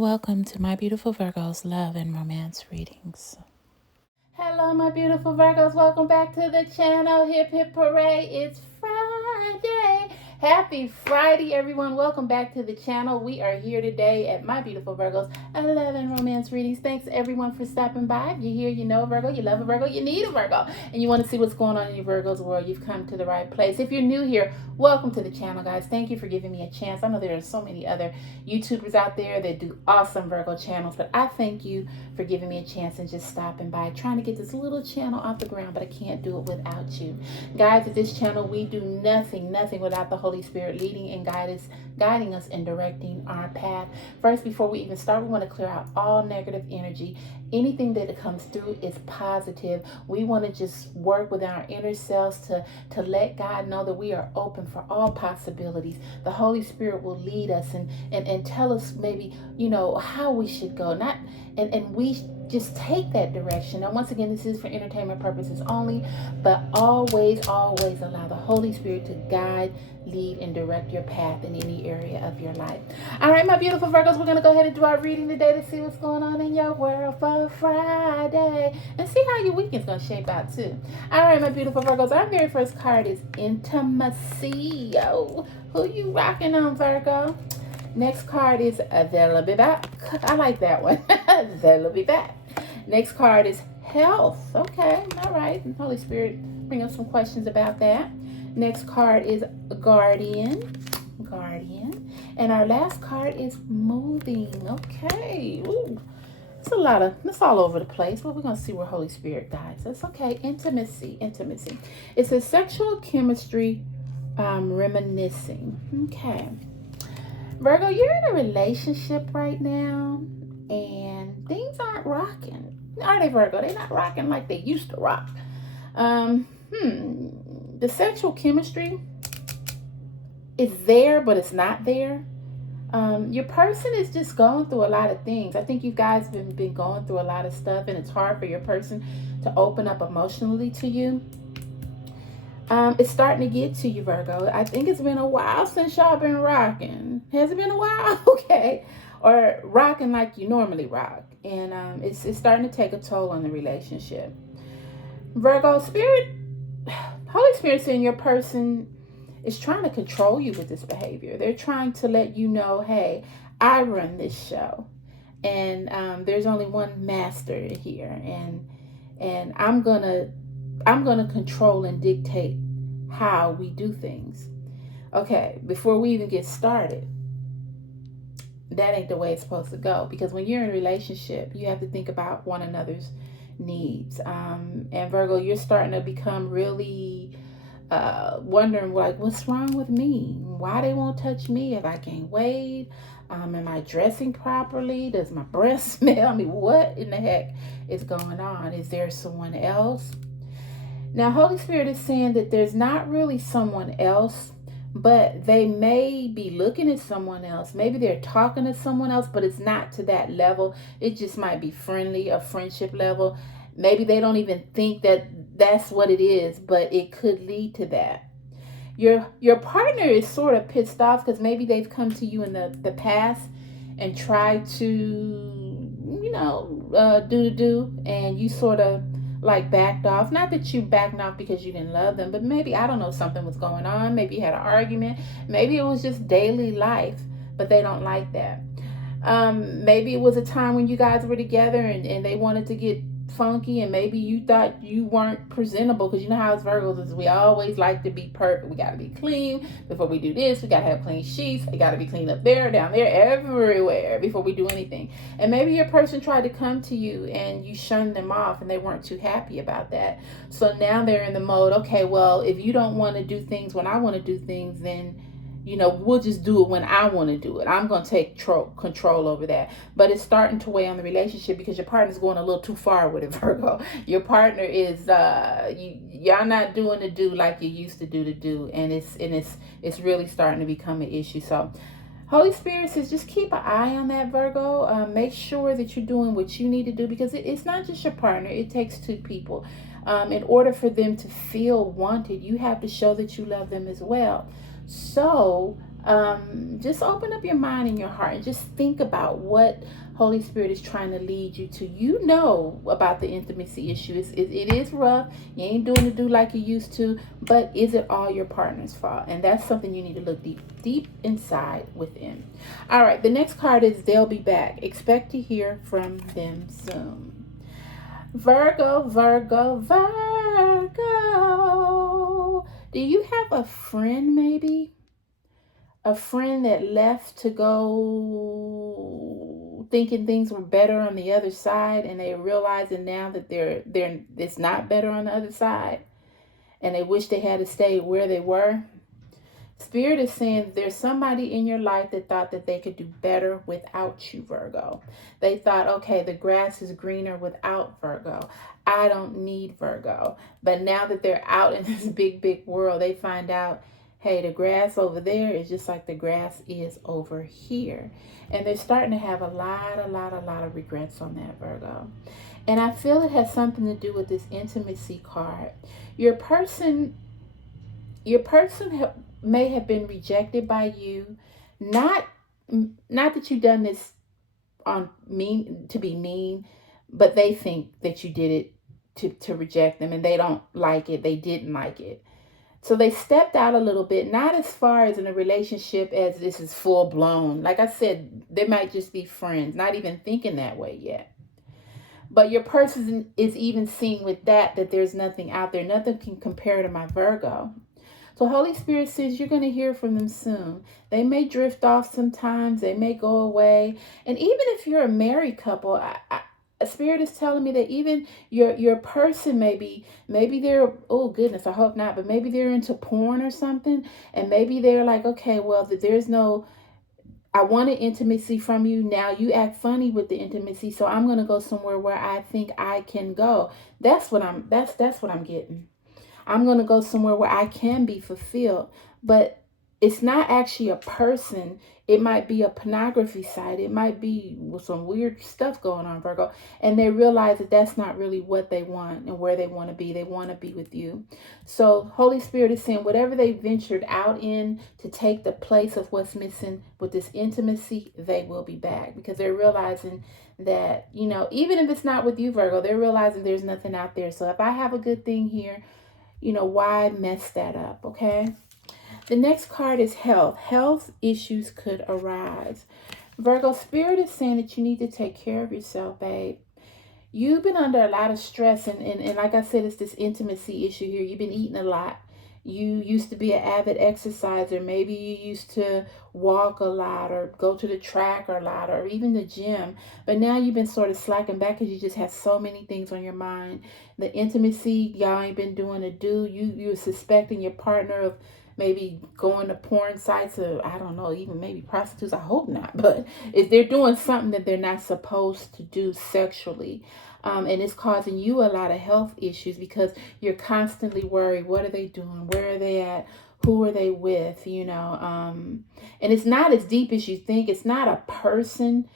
Welcome to my beautiful Virgos love and romance readings. Hello, my beautiful Virgos. Welcome back to the channel. Hip hip hooray. It's Friday. Happy Friday, everyone. Welcome back to the channel. We are here today at my beautiful Virgos love and romance readings. Thanks, everyone, for stopping by. If you're here, you know a Virgo, you love a Virgo, you need a Virgo, and you want to see what's going on in your Virgos world, you've come to the right place. If you're new here, welcome to the channel, guys. Thank you for giving me a chance. I know there are so many other YouTubers out there that do awesome Virgo channels, but I thank you for giving me a chance and just stopping by, trying to get this little channel off the ground, but I can't do it without you. Guys, at this channel, we do nothing without the Holy Spirit leading and guiding us and directing our path. First, before we even start, we want to clear out all negative energy. Anything that comes through is positive. We want to just work with our inner selves to let God know that we are open for all possibilities. The Holy Spirit will lead us and tell us maybe, how we should go. And we just take that direction. Now, once again, this is for entertainment purposes only, but always allow the Holy Spirit to guide, lead, and direct your path in any area of your life. All right, my beautiful Virgos, we're going to go ahead and do our reading today to see what's going on in your world for Friday and see how your weekend's going to shape out too. All right, my beautiful Virgos, our very first card is Intimacy. Yo, who you rocking on, Virgo? Next card is They'll Be Back. I like that one. They'll Be Back. Next card is Health. Okay, all right. Holy Spirit, bring up some questions about that. Next card is Guardian. And our last card is Moving. Okay. Ooh. It's all over the place, but we're going to see where Holy Spirit guides us. Okay, Intimacy. It's a sexual chemistry reminiscing. Okay. Virgo, you're in a relationship right now, and things aren't rocking. Are they, Virgo? They're not rocking like they used to rock. The sexual chemistry is there, but it's not there. Your person is just going through a lot of things. I think you guys have been going through a lot of stuff, and it's hard for your person to open up emotionally to you. It's starting to get to you, Virgo. I think it's been a while since y'all been rocking. Has it been a while? Okay. Or rocking like you normally rock. And it's starting to take a toll on the relationship. Virgo, Holy Spirit saying your person is trying to control you with this behavior. They're trying to let you know, hey, I run this show. And there's only one master here. And I'm gonna control and dictate how we do things. Okay, before we even get started, that ain't the way it's supposed to go. Because when you're in a relationship, you have to think about one another's needs. And Virgo, you're starting to become really wondering, like, what's wrong with me? Why they won't touch me? If I gain weight? Am I dressing properly? Does my breath smell? I mean, what in the heck is going on? Is there someone else? Now, Holy Spirit is saying that there's not really someone else, but they may be looking at someone else. Maybe they're talking to someone else, but it's not to that level. It just might be friendly, a friendship level. Maybe they don't even think that that's what it is, but it could lead to that. Your partner is sort of pissed off because maybe they've come to you in the past and tried to, do, and you sort of like backed off. Not that you backed off because you didn't love them, but maybe, I don't know, something was going on. Maybe you had an argument. Maybe it was just daily life, but they don't like that. Maybe it was a time when you guys were together and they wanted to get funky, and maybe you thought you weren't presentable, because you know how it's Virgos is we always like to be perfect. We got to be clean before we do this. We got to have clean sheets. It got to be clean up there, down there, everywhere before we do anything. And maybe your person tried to come to you and you shunned them off and they weren't too happy about that. So now they're in the mode, okay, well, if you don't want to do things when I want to do things, then we'll just do it when I want to do it. I'm going to take control over that. But it's starting to weigh on the relationship because your partner's going a little too far with it, Virgo. Your partner is, y'all not doing the do like you used to do. And it's really starting to become an issue. So Holy Spirit says just keep an eye on that, Virgo. Make sure that you're doing what you need to do, because it's not just your partner. It takes two people. In order for them to feel wanted, you have to show that you love them as well. So Just open up your mind and your heart and just think about what Holy Spirit is trying to lead you to. You know about the intimacy issue. It is rough. You ain't doing the do like you used to, but is it all your partner's fault? And that's something you need to look deep inside within. All right, the next card is they'll be back. Expect to hear from them soon. Virgo, Virgo, Virgo. Do you have a friend maybe? A friend that left to go thinking things were better on the other side, and they realizing now that it's not better on the other side, and they wish they had to stay where they were. Spirit is saying there's somebody in your life that thought that they could do better without you, Virgo. They thought, okay, the grass is greener without Virgo. I don't need Virgo. But now that they're out in this big world, they find out, hey, the grass over there is just like the grass is over here. And they're starting to have a lot of regrets on that, Virgo. And I feel it has something to do with this intimacy card. Your person may have been rejected by you. Not that you've done this on mean to be mean, but they think that you did it to reject them, and they don't like it. They didn't like it. So they stepped out a little bit, not as far as in a relationship as this is full blown. Like I said, they might just be friends, not even thinking that way yet. But your person is even seeing with that there's nothing out there. Nothing can compare to my Virgo. So Holy Spirit says you're going to hear from them soon. They may drift off sometimes. They may go away. And even if you're a married couple, a Spirit is telling me that even your person maybe they're, oh goodness, I hope not, but maybe they're into porn or something. And maybe they're like, okay, well, there's no, I wanted intimacy from you. Now you act funny with the intimacy. So I'm going to go somewhere where I think I can go. That's what I'm getting. I'm going to go somewhere where I can be fulfilled. But it's not actually a person. It might be a pornography site. It might be some weird stuff going on, Virgo. And they realize that that's not really what they want and where they want to be. They want to be with you. So Holy Spirit is saying whatever they ventured out in to take the place of what's missing with this intimacy, they will be back. Because they're realizing that, even if it's not with you, Virgo, they're realizing there's nothing out there. So if I have a good thing here, why mess that up, okay? The next card is health. Health issues could arise. Virgo, Spirit is saying that you need to take care of yourself, babe. You've been under a lot of stress, and like I said, it's this intimacy issue here. You've been eating a lot. You used to be an avid exerciser. Maybe you used to walk a lot or go to the track a lot or even the gym. But now you've been sort of slacking back because you just have so many things on your mind. The intimacy, y'all ain't been doing a do. You're suspecting your partner of maybe going to porn sites or I don't know, even maybe prostitutes. I hope not. But if they're doing something that they're not supposed to do sexually, and it's causing you a lot of health issues because you're constantly worried. What are they doing? Where are they at? Who are they with? And it's not as deep as you think. It's not a person.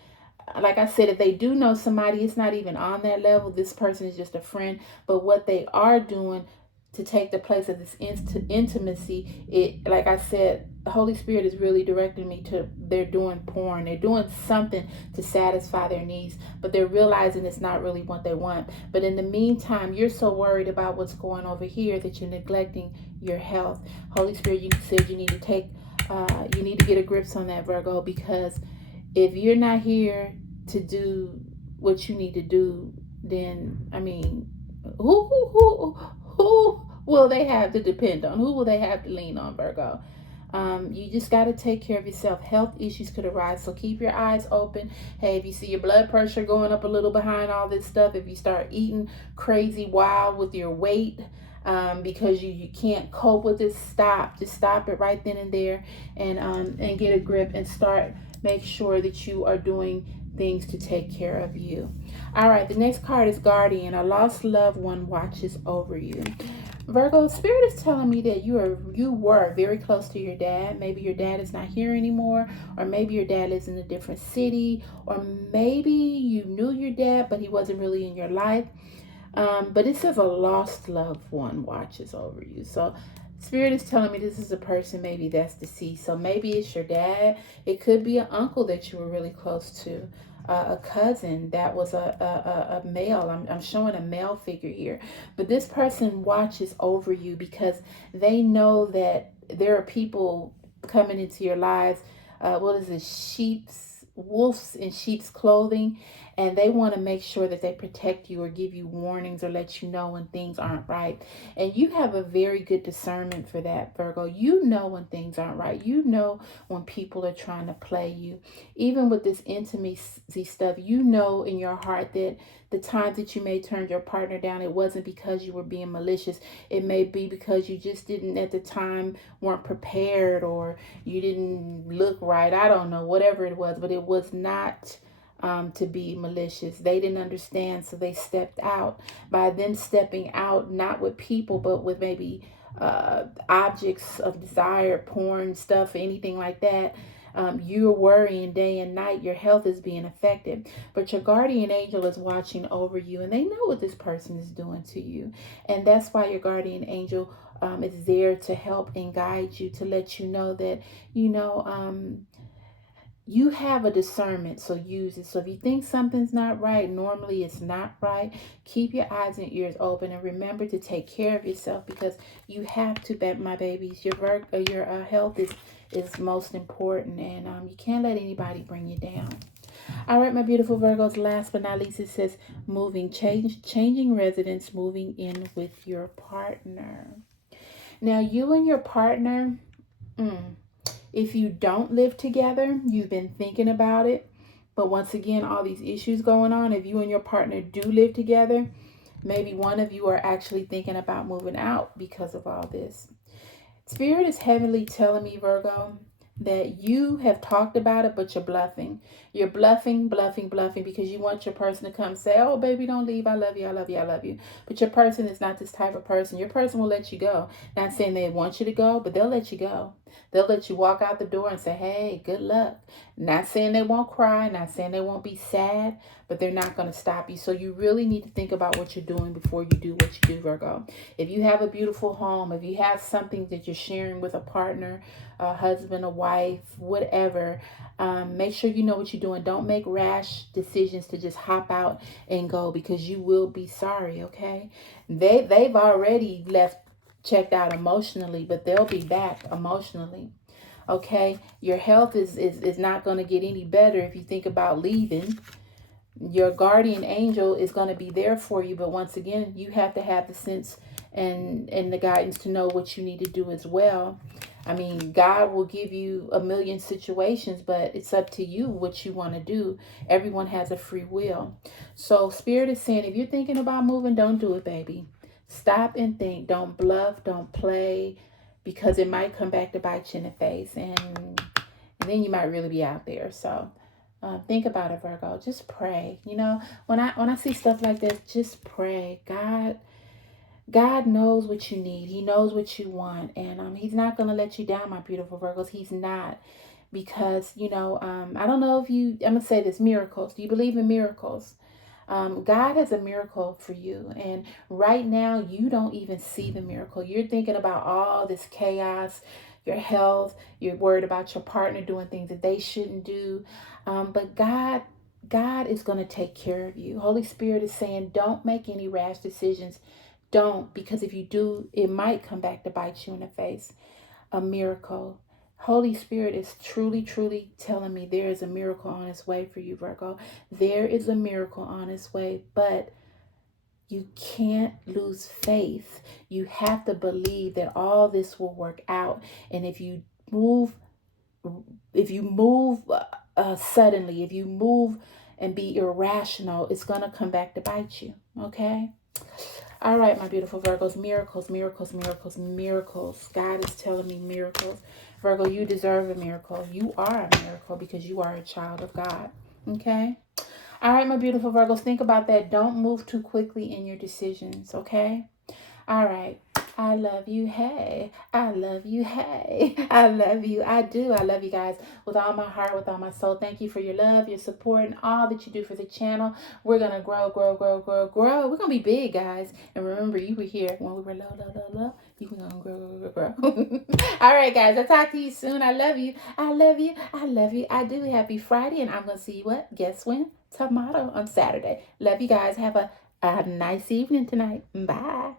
Like I said, if they do know somebody, it's not even on that level. This person is just a friend. But what they are doing to take the place of this intimacy, like I said, the Holy Spirit is really directing me to, they're doing porn. They're doing something to satisfy their needs, but they're realizing it's not really what they want. But in the meantime, you're so worried about what's going over here that you're neglecting your health. Holy Spirit, you said you need to get a grip on that, Virgo, because if you're not here to do what you need to do, then, who will they have to depend on? Who will they have to lean on, Virgo? You just got to take care of yourself. Health issues could arise, so keep your eyes open. Hey, if you see your blood pressure going up a little behind all this stuff, if you start eating crazy wild with your weight, because you can't cope with this, just stop it right then and there, and get a grip and make sure that you are doing things to take care of you. All right, the next card is Guardian. A lost loved one watches over you. Virgo, Spirit is telling me that you were very close to your dad. Maybe your dad is not here anymore, or maybe your dad lives in a different city, or maybe you knew your dad, but he wasn't really in your life. But it says a lost loved one watches over you. So Spirit is telling me this is a person maybe that's deceased. So maybe it's your dad. It could be an uncle that you were really close to. A cousin that was a male. I'm showing a male figure here. But this person watches over you because they know that there are people coming into your lives. What is it? Wolves in sheep's clothing, and they want to make sure that they protect you or give you warnings or let you know when things aren't right. And you have a very good discernment for that, Virgo. You know when things aren't right. You know when people are trying to play you. Even with this intimacy stuff, you know in your heart that the times that you may turn your partner down, it wasn't because you were being malicious. It may be because you just didn't at the time weren't prepared, or you didn't look right. I don't know, whatever it was, but it was not to be malicious. They didn't understand, so they stepped out. By them stepping out, not with people, but with maybe objects of desire, porn stuff, anything like that. You're worrying day and night. Your health is being affected. But your guardian angel is watching over you, and they know what this person is doing to you. And that's why your guardian angel is there to help and guide you, to let you know that, you have a discernment, so use it. So if you think something's not right, normally it's not right, keep your eyes and ears open, and remember to take care of yourself, because you have to, my babies. Your health is most important, and you can't let anybody bring you down. All right, my beautiful Virgos, last but not least, it says changing residence, moving in with your partner. Now, you and your partner, if you don't live together, you've been thinking about it. But once again, all these issues going on, if you and your partner do live together, maybe one of you are actually thinking about moving out because of all this. Spirit is heavily telling me, Virgo, that you have talked about it, but you're bluffing. You're bluffing because you want your person to come say, oh, baby, don't leave. I love you. I love you. I love you. But your person is not this type of person. Your person will let you go. Not saying they want you to go, but they'll let you go. They'll let you walk out the door and say, hey, good luck. Not saying they won't cry, not saying they won't be sad, but they're not going to stop you. So you really need to think about what you're doing before you do what you do, Virgo. If you have a beautiful home, if you have something that you're sharing with a partner, a husband, a wife, whatever, make sure you know what you're doing. Don't make rash decisions to just hop out and go, because you will be sorry, okay? They've already checked out emotionally, but they'll be back emotionally. Okay, your health is not going to get any better if you think about leaving. Your guardian angel is going to be there for you, but once again, you have to have the sense and the guidance to know what you need to do as well. I mean, God will give you a million situations, but it's up to you what you want to do. Everyone has a free will. So Spirit is saying, if you're thinking about moving, don't do it, baby. Stop and think. Don't bluff. Don't play, because it might come back to bite you in the face, and then you might really be out there. So think about it, Virgo. Just pray. When I see stuff like that, just pray. God knows what you need. He knows what you want, and He's not gonna let you down, my beautiful Virgos. He's not, because I don't know if I'm gonna say this: miracles. Do you believe in miracles? God has a miracle for you, and right now you don't even see the miracle. You're thinking about all this chaos, your health. You're worried about your partner doing things that they shouldn't do, but God is going to take care of you. Holy Spirit is saying, don't make any rash decisions. Don't, because if you do, it might come back to bite you in the face. A miracle. Holy Spirit is truly telling me there is a miracle on its way for you, Virgo. There is a miracle on its way, but you can't lose faith. You have to believe that all this will work out. And if you move suddenly, if you move and be irrational, it's going to come back to bite you. Okay? All right, my beautiful Virgos, miracles, miracles, miracles, miracles. God is telling me miracles. Virgo, you deserve a miracle. You are a miracle because you are a child of God. Okay? All right, my beautiful Virgos, think about that. Don't move too quickly in your decisions. Okay? All right. I love you. Hey, I love you. Hey, I love you. I do. I love you guys with all my heart, with all my soul. Thank you for your love, your support, and all that you do for the channel. We're going to grow, grow, grow, grow, grow. We're going to be big, guys. And remember, you were here when we were low, low, low, low. You can go and grow, grow, grow, grow. All right, guys. I'll talk to you soon. I love you. I love you. I love you. I do. Happy Friday. And I'm going to see you what? Guess when? Tomorrow on Saturday. Love you guys. Have a nice evening tonight. Bye.